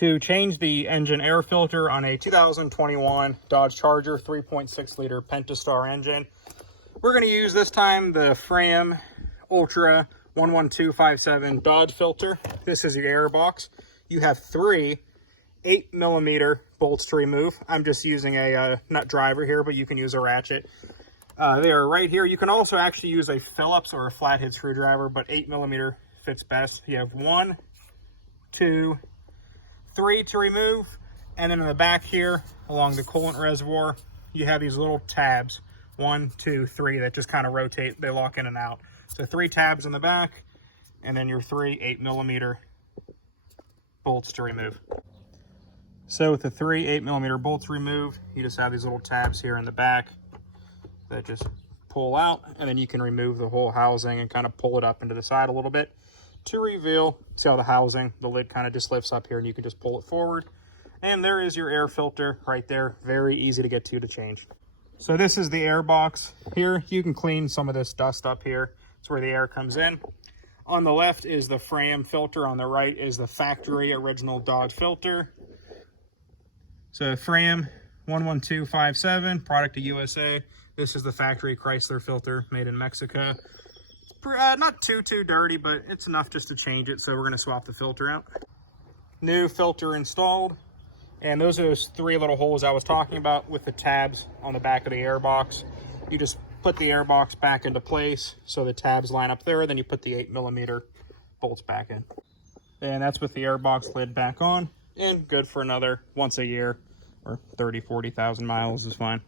to change the engine air filter on a 2021 Dodge Charger 3.6 liter Pentastar engine. We're going to use this time the Fram Ultra 11257 Dodge filter. This is the air box. You have three 8mm bolts to remove. I'm just using a nut driver here, but you can use a ratchet. They are right here. You can also actually use a Phillips or a flathead screwdriver, but 8mm fits best. You have 1, 2, 3 to remove, and then in the back here along the coolant reservoir you have these little tabs, 1, 2, 3, that just kind of rotate. They lock in and out. So 3 tabs in the back, and then your 3 8mm bolts to remove. So with the 3 8mm bolts removed, you just have these little tabs here in the back that just pull out, and then you can remove the whole housing and kind of pull it up into the side a little bit to reveal. See how the housing, the lid kind of just lifts up here, and you can just pull it forward, and there is your air filter right there. Very easy to get to change. So this is the air box. Here you can clean some of this dust up here. It's where the air comes in. On the left is the Fram filter, on the right is the factory original Dodge filter. So Fram 11257, product of USA. This is the factory Chrysler filter, made in Mexico. Not too dirty, but it's enough just to change it, so we're going to swap the filter out. New filter installed, and those are those 3 little holes I was talking about with the tabs on the back of the air box. You just put the air box back into place so the tabs line up there, then you put the 8mm bolts back in. And that's with the air box lid back on, and good for another once a year, or 30,000 to 40,000 miles is fine.